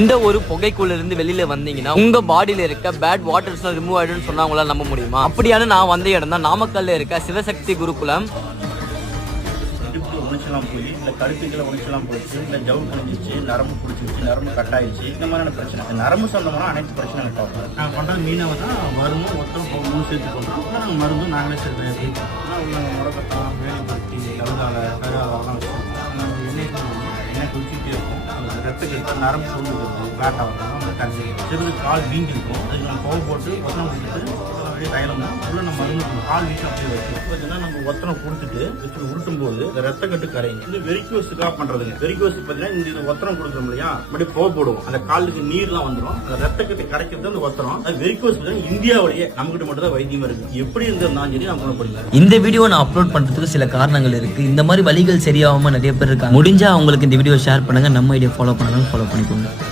இந்த ஒரு புகைக்குள்ள இருந்து வெளியில வந்தீங்கன்னா உங்க பாடியில இருக்க பேட் வாட்டர்ஸ் ரிமூவ் ஆயிடும்னு சொன்னா உங்களால நம்ப முடியுமா? அப்படியான நான் வந்த இடம் தான் நாமக்கல்ல இருக்க சிவசக்தி குருகுலம். உணிச்சலாம் போய் இந்த கழுத்துக்களை உணிச்சலாம் போயிடுச்சு இந்த ஜவு குணிஞ்சிச்சு நரம்பு பிடிச்சிருச்சு நரம்பு கட்டாயிடுச்சு இந்த மாதிரியான பிரச்சனை. நரம்பு சொந்தமான அனைத்து பிரச்சனையும் பார்ப்போம் நாங்கள் பண்ணுறது மீனவை தான் மருந்தும் மொத்தம் மூணு சேர்த்து பண்ணுறோம் நாங்கள் மருந்தும் நாங்களே சேர்த்து உள்ள முடக்கத்தான் வேலைப்படுத்தி கழுதால கழுதாலாம் ரத்த கிட்ட நரம்பு சூழ்ந்து இருக்கும் பிளாட்டாக வரும் நம்ம கரைச்சி சிறிது கால் வீங்கிருக்கும். அதுக்கு நம்ம கோவம் போட்டு ஒத்தனம் கொடுத்துட்டு அப்படியே தைலம் உள்ள நம்ம மருந்து கொடுக்கணும். வீட்டு அப்படியே வச்சு பார்த்தீங்கன்னா நம்ம ஒத்தனை கொடுத்துட்டு வச்சு உருட்டும் போது இந்த ரத்த கட்டு கரையும். இந்த வெரிக்கோஸுக்காக பண்றதுங்க. வெரிக்கோஸ் பார்த்தீங்கன்னா இந்த இது ஒத்தனம் கொடுக்குறோம் இல்லையா? அப்படியே கோவ போடுவோம். அந்த காலுக்கு நீர்லாம் வந்துடும் அந்த ரத்த கட்டு கரைக்கிறது அந்த ஒத்தனம். அது வெரிக்கோஸ் பார்த்தீங்கன்னா இந்தியாவிலேயே நம்மகிட்ட மட்டும் தான் வைத்தியம் இருக்கு. எப்படி இருந்தாலும் சரி நம்ம பண்ணலாம் இந்த வீடியோ நான் அப்லோட் பண்றதுக்கு சில காரணங்கள் இருக்கு. இந்த மாதிரி வழிகள் சரியாகாம நிறைய பேர் இருக்காங்க. முடிஞ்சா அவங்களுக்கு இந்த வீடியோ ஷேர் பண்ணுங்க. நம்ம ஐடியா ஃபாலோ பண்ணணும் ஃபாலோ பண்ணிக்கோங்க.